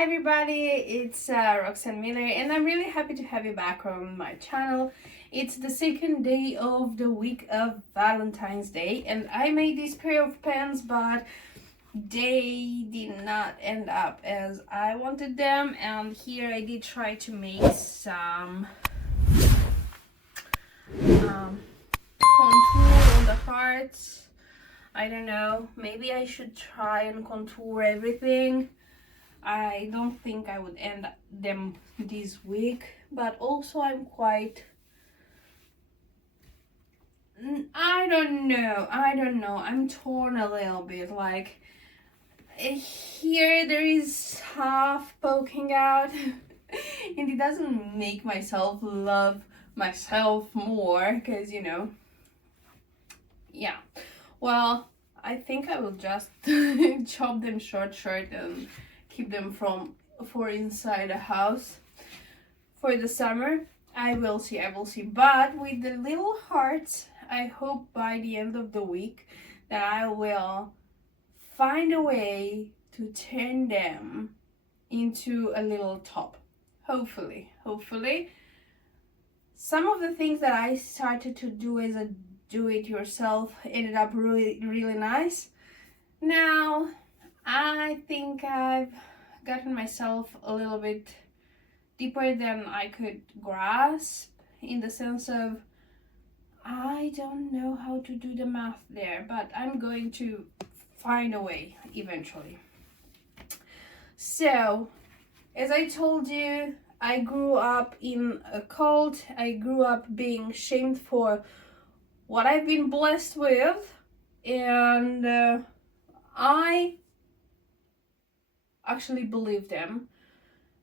Hi everybody, it's Roxanne Miller and I'm really happy to have you back on my channel. It's the second day of the week of Valentine's Day and I made this pair of pants but they did not end up as I wanted them, and here I did try to make some contour on the hearts. I don't know, maybe I should try and contour everything. I don't think I would end them this week, but also I'm quite, I don't know, I'm torn a little bit. Like here there is half poking out and it doesn't make myself love myself more, because yeah, well, I think I will just chop them short and keep them for inside the house for the summer. I will see. But with the little hearts, I hope by the end of the week that I will find a way to turn them into a little top. Hopefully. Some of the things that I started to do as a do-it-yourself ended up really nice. Now I think I've gotten myself a little bit deeper than I could grasp, in the sense of I don't know how to do the math there, but I'm going to find a way eventually. So, as I told you, I grew up in a cult. I grew up being shamed for what I've been blessed with, and I actually believe them.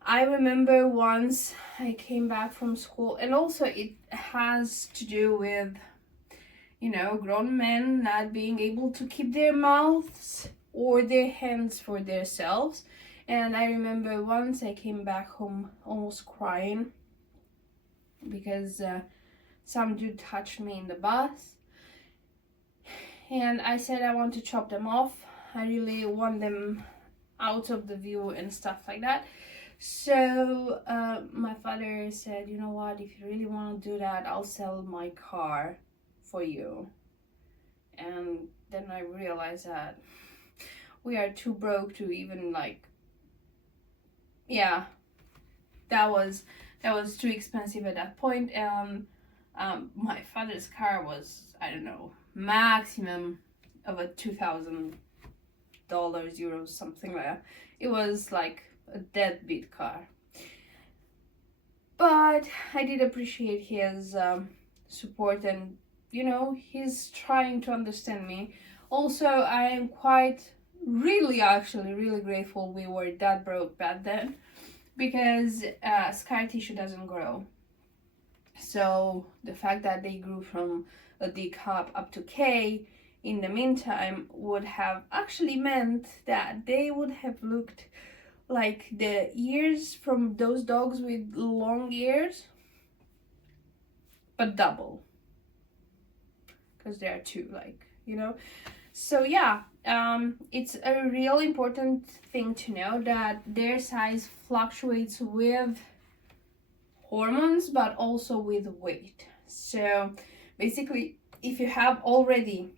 I remember once I came back from school, and also it has to do with, grown men not being able to keep their mouths or their hands for themselves. And I remember once I came back home almost crying because some dude touched me in the bus, and I said I want to chop them off. I really want them out of the view and stuff like that. So my father said, you know what, if you really want to do that, I'll sell my car for you. And then I realized that we are too broke to even that was too expensive at that point. And my father's car was, I don't know, maximum of a $2,000, euros, something like that. It was like a deadbeat car. But I did appreciate his support, and he's trying to understand me. Also, I am really grateful we were that broke back then, because scar tissue doesn't grow. So the fact that they grew from a D cup up to K in the meantime would have actually meant that they would have looked like the ears from those dogs with long ears, but double, because there are two, so yeah, it's a real important thing to know that their size fluctuates with hormones but also with weight. So basically, if you have already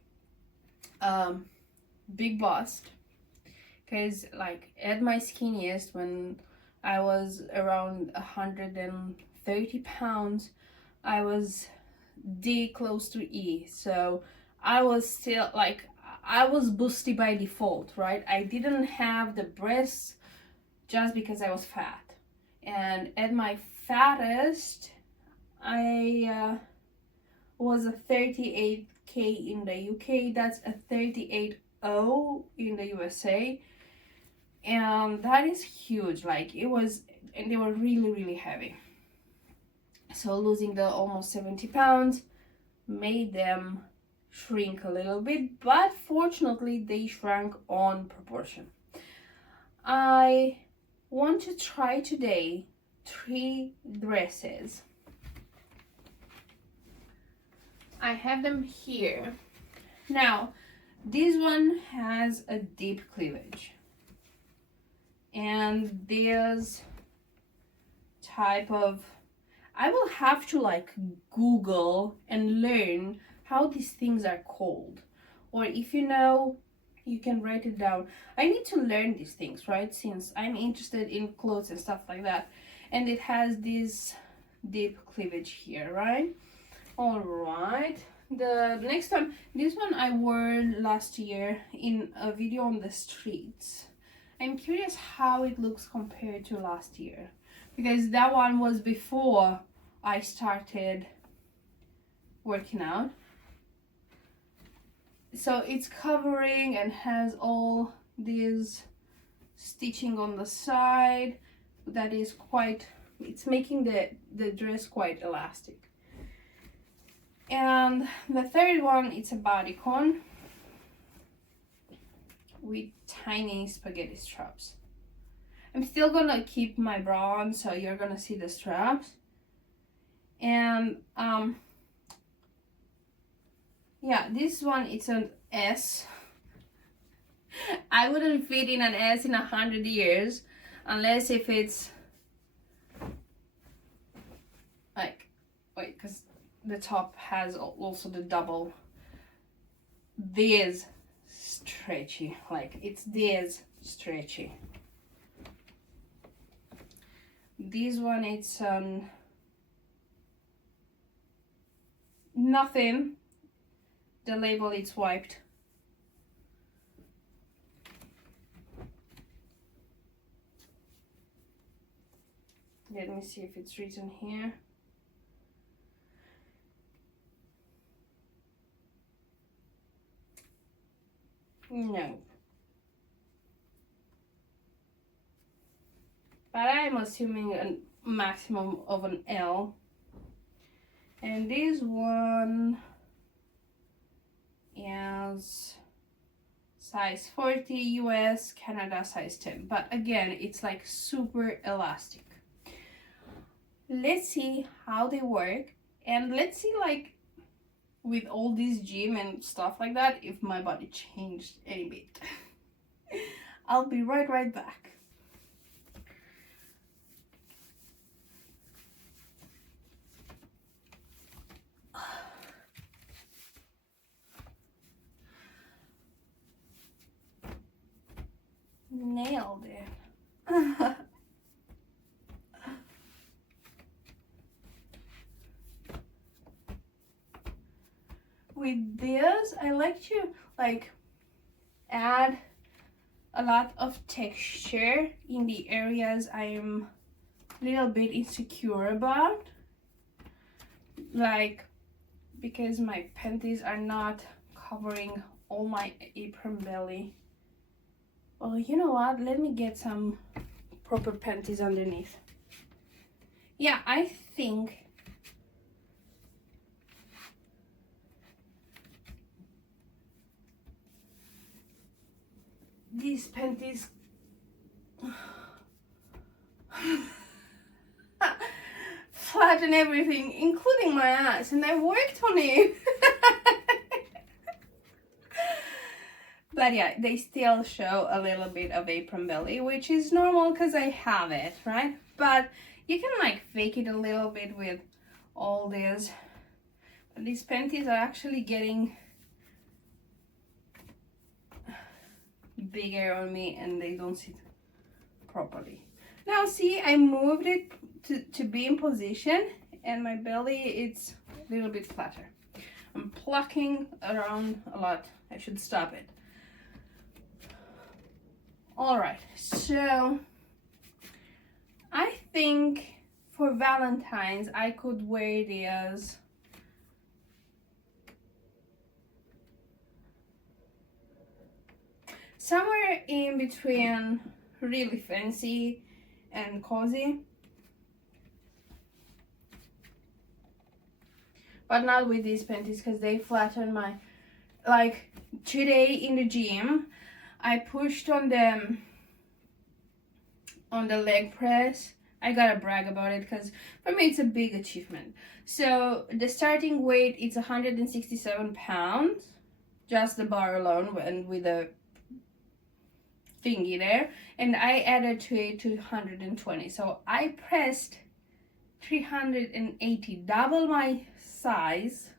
big bust, because at my skinniest, when I was around 130 pounds, I was D close to E. So I was still I was busty by default, right? I didn't have the breasts just because I was fat. And at my fattest, I was a 38K in the UK. That's a 38.0 in the USA. And that is huge. And they were really heavy. So losing the almost 70 pounds made them shrink a little bit, but fortunately they shrank on proportion. I want to try today 3 dresses. I have them here. Now, this one has a deep cleavage. and this type of, I will have to like Google and learn how these things are called, or if you know, you can write it down. I need to learn these things, right, since I'm interested in clothes and stuff like that. And it has this deep cleavage here, right? All right, the next one, this one I wore last year in a video on the streets. I'm curious how it looks compared to last year, because that one was before I started working out. So it's covering and has all this stitching on the side that is quite, it's making the dress quite elastic. And the third one, it's a bodycon with tiny spaghetti straps. I'm still gonna keep my bra on, so you're gonna see the straps. And yeah, this one, it's an S. I wouldn't fit in an S in 100 years, unless if it's like, wait, because the top has also the double. This stretchy, like it's this stretchy. This one, it's nothing. The label, it's wiped. Let me see if it's written here. No. But I'm assuming a maximum of an L. And this one is size 40 US, Canada size 10. But again, it's like super elastic. Let's see how they work, and let's see, like, with all this gym and stuff like that, if my body changed any bit. I'll be right back. Nailed it. With this, I like to like add a lot of texture in the areas I'm a little bit insecure about, like because my panties are not covering all my apron belly. Well, you know what, let me get some proper panties underneath. Yeah, I think these panties flatten everything, including my ass, and I worked on it. But yeah, they still show a little bit of apron belly, which is normal because I have it, right? But you can like fake it a little bit with all this. But these panties are actually getting bigger on me and they don't sit properly. Now see, I moved it to be in position and my belly, it's a little bit flatter. I'm plucking around a lot. I should stop it. All right, so I think for Valentine's I could wear these somewhere in between really fancy and cozy, but not with these panties because they flatten my, like today in the gym I pushed on the leg press. I gotta brag about it because for me it's a big achievement. So the starting weight is 167 pounds, just the bar alone, and with a thingy there, and I added to it 220. So I pressed 380, double my size,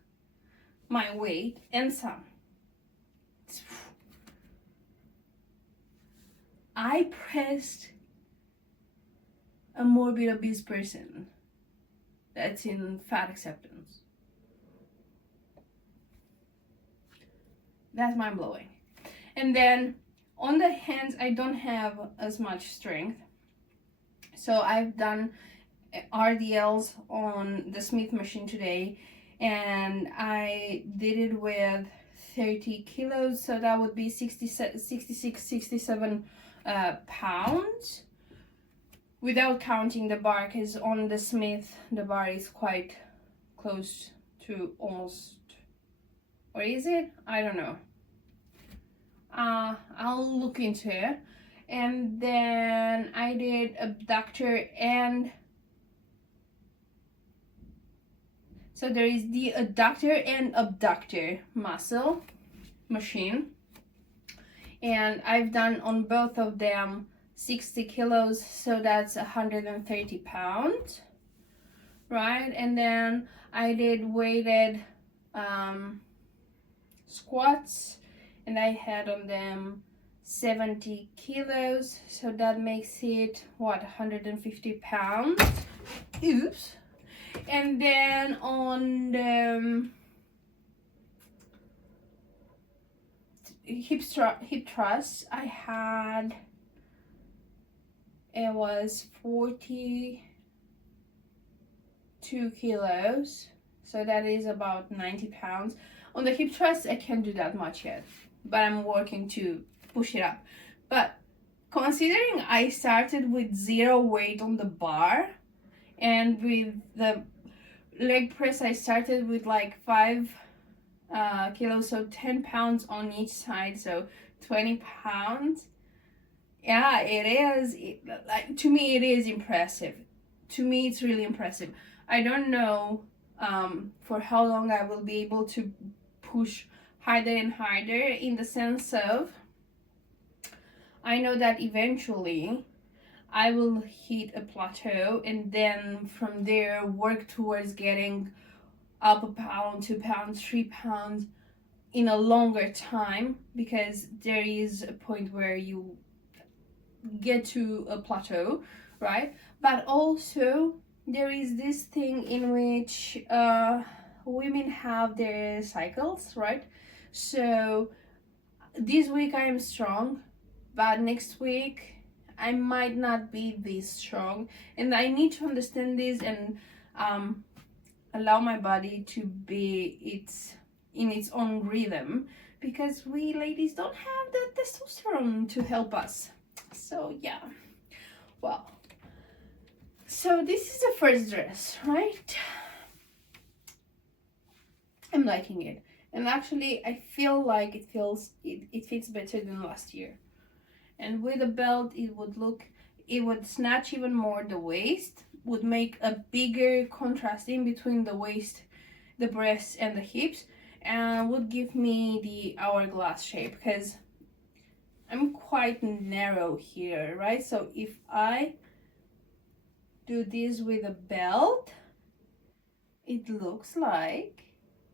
my weight, and some. I pressed a morbid obese person that's in fat acceptance. That's mind blowing. And then on the hands, I don't have as much strength, so I've done RDLs on the Smith machine today, and I did it with 30 kilos, so that would be 66, 67 pounds, without counting the bar, because on the Smith the bar is quite close to almost, or is it? I don't know. I'll look into it. And then I did abductor, and so there is the adductor and abductor muscle machine, and I've done on both of them 60 kilos, so that's 130 pounds, right? And then I did weighted squats, and I had on them 70 kilos, so that makes it what, 150 pounds. Oops. And then on the hip thrust, I had, it was 42 kilos, so that is about 90 pounds. On the hip thrust, I can't do that much yet, but I'm working to push it up. But considering I started with 0 weight on the bar, and with the leg press I started with like 5 kilos, so 10 pounds on each side, so 20 pounds. Yeah, it is, like, to me it is impressive. To me it's really impressive. I don't know for how long I will be able to push harder and harder, in the sense of, I know that eventually I will hit a plateau, and then from there work towards getting up a pound, 2 pounds, 3 pounds in a longer time, because there is a point where you get to a plateau, right? But also there is this thing in which women have their cycles, right? So this week I am strong, but next week I might not be this strong, and I need to understand this and allow my body to be in its own rhythm, because we ladies don't have the testosterone to help us. So yeah, well, so this is the first dress, right? I'm liking it, and actually I feel like it fits better than last year. And with a belt, it would snatch even more the waist, would make a bigger contrast in between the waist, the breasts, and the hips, and would give me the hourglass shape, because I'm quite narrow here, right? So if I do this with a belt, it looks like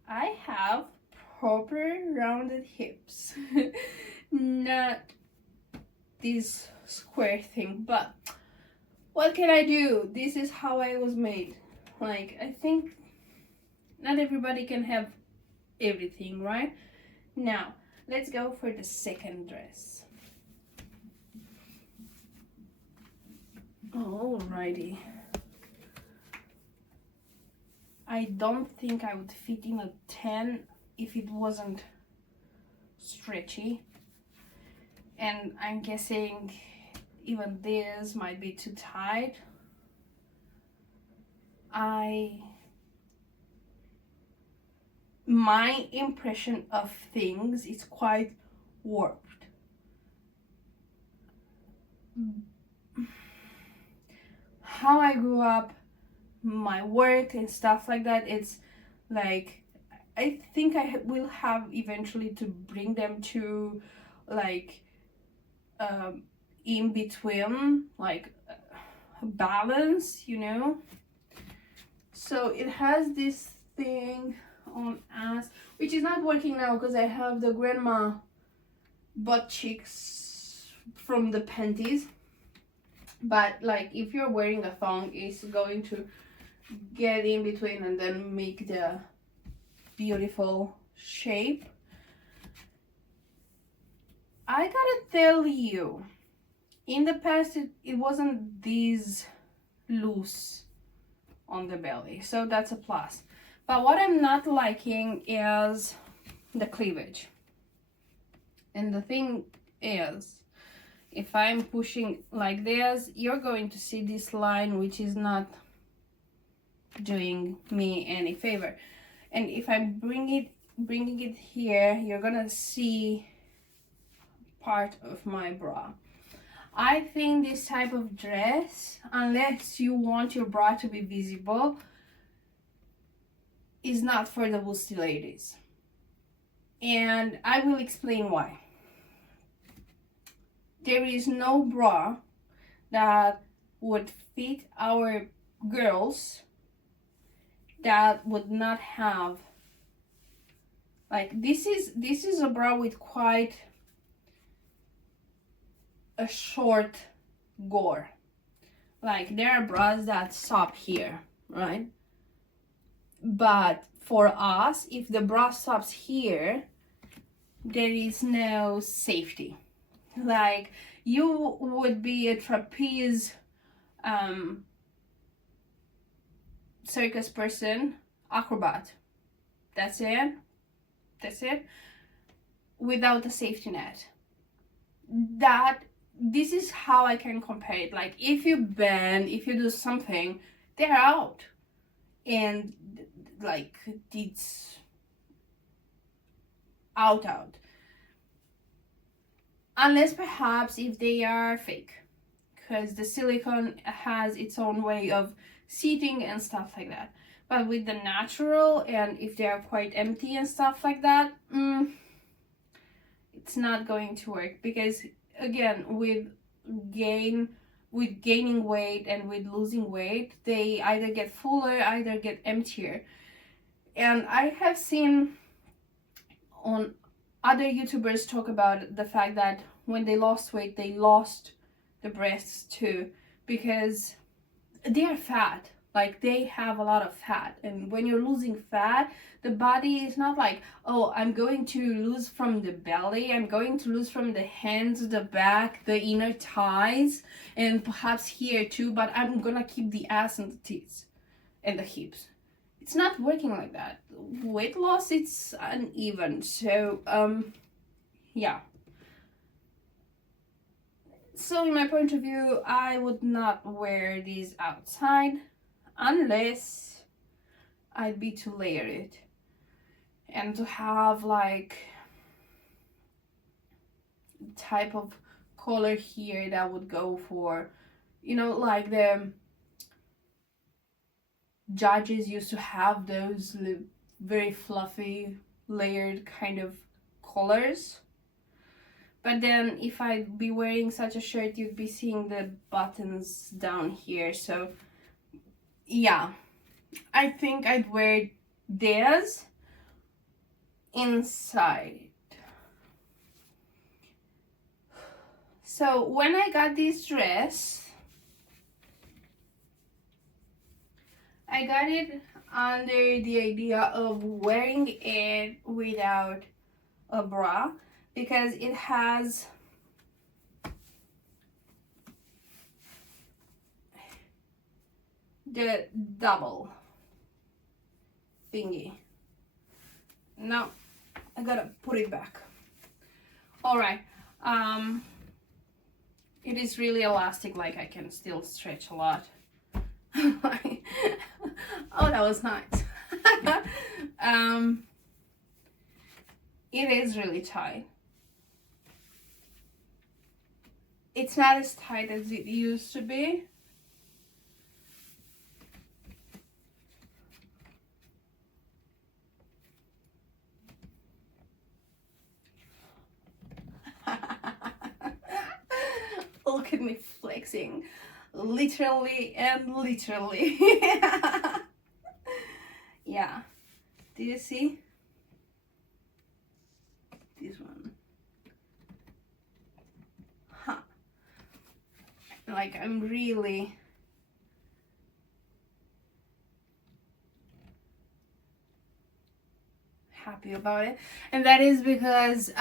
I have proper rounded hips. Not this square thing, but what can I do? This is how I was made. Like, I think not everybody can have everything, right? Now let's go for the second dress. Alrighty. I don't think I would fit in a 10 if it wasn't stretchy, and I'm guessing even this might be too tight. My impression of things is quite warped. How I grew up, my work and stuff like that, it's like, I think I will have eventually to bring them to like in between, like balance, you know. So it has this thing on us, which is not working now because I have the grandma butt cheeks from the panties. But like if you're wearing a thong, it's going to get in between and then make the beautiful shape. I gotta tell you, in the past it wasn't this loose on the belly, so that's a plus. But what I'm not liking is the cleavage. And the thing is, if I'm pushing like this, you're going to see this line, which is not doing me any favor. And if I'm bringing it here, you're gonna see part of my bra. I think this type of dress, unless you want your bra to be visible, is not for the busty ladies. And I will explain why. There is no bra that would fit our girls that would not have, like, this is a bra with quite a short gore. Like, there are bras that stop here, right? But for us, if the bra stops here, there is no safety. Like, you would be a trapeze circus person, acrobat. That's it. Without a safety net. This is how I can compare it. Like, if you bend, if you do something, they're out. And like, it's out. Unless perhaps if they are fake, because the silicone has its own way of seating and stuff like that. But with the natural, and if they are quite empty and stuff like that, it's not going to work. Because again, with gaining weight and with losing weight, they either get fuller, either get emptier. And I have seen on other YouTubers talk about the fact that when they lost weight, they lost the breasts too, because they are fat. Like, they have a lot of fat, and when you're losing fat, the body is not like, oh, I'm going to lose from the belly, I'm going to lose from the hands, the back, the inner thighs, and perhaps here too, but I'm gonna keep the ass and the tits and the hips. It's not working like that. Weight loss, it's uneven. So yeah. So in my point of view, I would not wear these outside unless I'd be to layer it and to have like type of color here that would go for, you know, like the judges used to have those very fluffy layered kind of colors. But then if I'd be wearing such a shirt, you'd be seeing the buttons down here. So yeah, I think I'd wear this inside. So when I got this dress, I got it under the idea of wearing it without a bra, because it has the double thingy. Now I gotta put it back. All right. It is really elastic, like I can still stretch a lot. Oh, that was nice. It is really tight. It's not as tight as it used to be. Look at me flexing. Literally and literally. Yeah. Do you see? This one. Huh. Like, I'm really happy about it. And that is because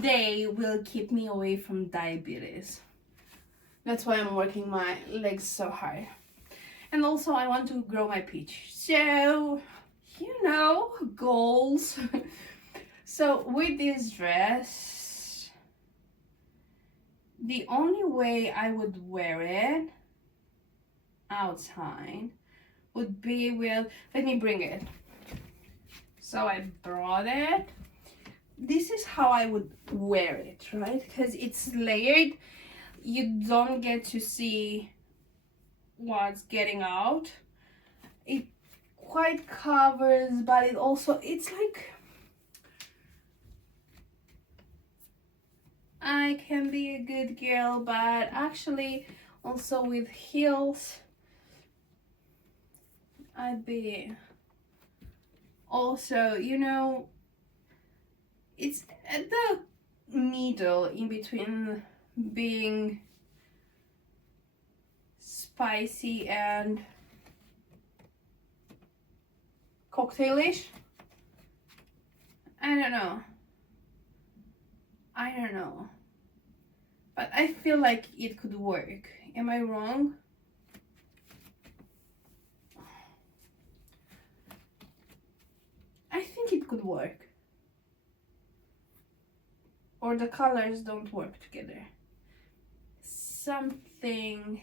they will keep me away from diabetes. That's why I'm working my legs so hard. And also I want to grow my peach. So, you know, goals. So with this dress, the only way I would wear it outside would be with, let me bring it. So I brought it. This is how I would wear it, right? Because it's layered. You don't get to see what's getting out. It quite covers, but it also, it's like, I can be a good girl, but actually also with heels I'd be also, you know, it's at the middle in between being spicy and cocktailish. I don't know, but I feel like it could work. Am I wrong? I think it could work. Or the colors don't work together. Something.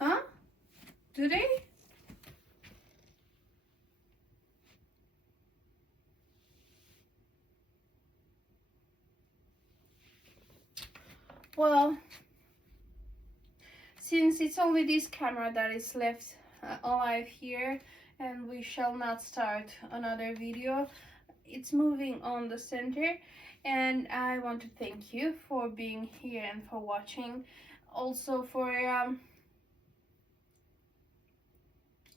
Huh? Do they? Well, since it's only this camera that is left alive here, and we shall not start another video, it's moving on the center, and I want to thank you for being here and for watching, also for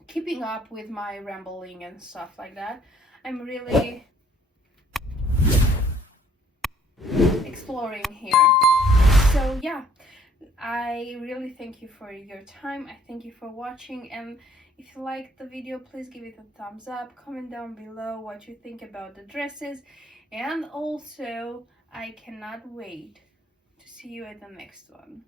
keeping up with my rambling and stuff like that. I'm really exploring here. So yeah, I really thank you for your time. I thank you for watching, and if you liked the video, please give it a thumbs up. Comment down below what you think about the dresses, and also I cannot wait to see you at the next one.